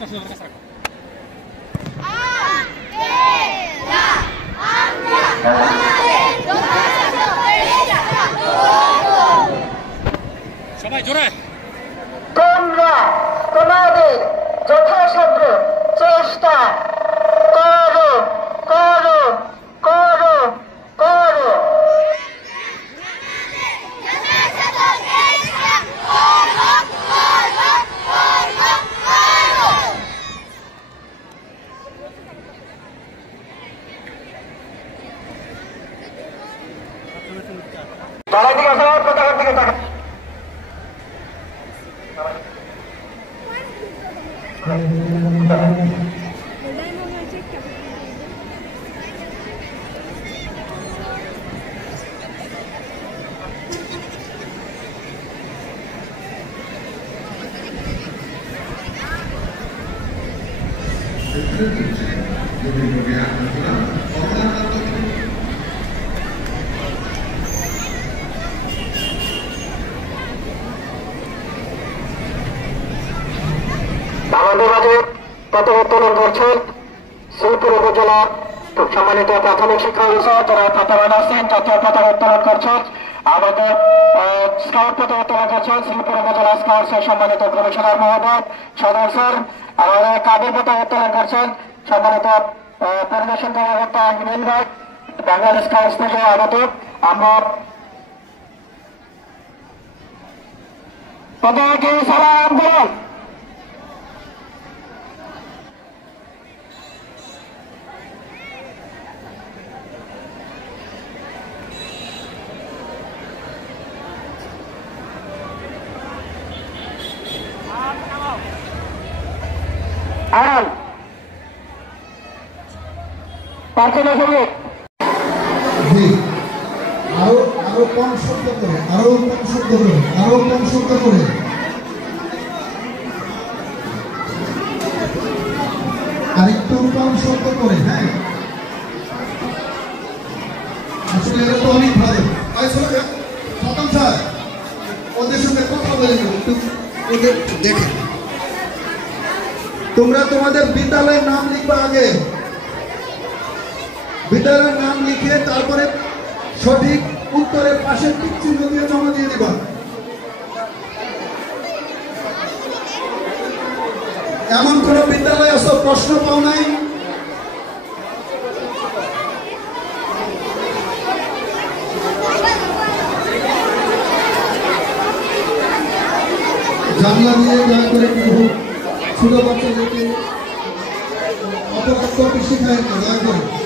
সবাই জোরে তোমরা তোমাদের যথাসাধ্য চেষ্টা করো করো করো করো তারা দিকে আসলে পতাকার দিকে তাকা আমাদের মাঝে পতাকা উত্তোলন করছেন শ্রীপুর উপজেলা সম্মানিত প্রাথমিক শিক্ষা অফিসার যারা পতাকা আসছেন জাতীয় পতাকা উত্তোলন করছেন। আমাদের স্কাউট পতাকা উত্তোলন করছেন শ্রীপুর উপজেলা স্কাউটসের সম্মানিত কমিশনার মহোদয় সদস্য। আমাদের কাদের পতাকা উত্তোলন করছেন সম্মানিত পরিদর্শন কর্মকর্তা হিমেন ভাই বাংলাদেশ স্কাউটস থেকে আগত। আমরা পতাকাকে সালাম বলুন। আরো কম শব্দ করে আরো কম শব্দ করে আরো কম শব্দ করে আরেকটু কম শব্দ করে। হ্যাঁ আসলে এটা তো অনেক ভালো। খতম স্যার ওদের সঙ্গে কথা বলে একটু ওদের দেখে তোমরা তোমাদের বিদ্যালয়ের নাম লিখবা। আগে বিদ্যালয়ের নাম লিখে তারপরে সঠিক উত্তরের পাশে টিক চিহ্ন দিয়ে জমা দিয়ে দিবা। এমন কোন বিদ্যালয় আছে প্রশ্ন পাও নাই? জানলা দিয়ে দয়া করে ছোট বাচ্চাদেরকে অপরাধ করতে শিখায় না, দয়া করে।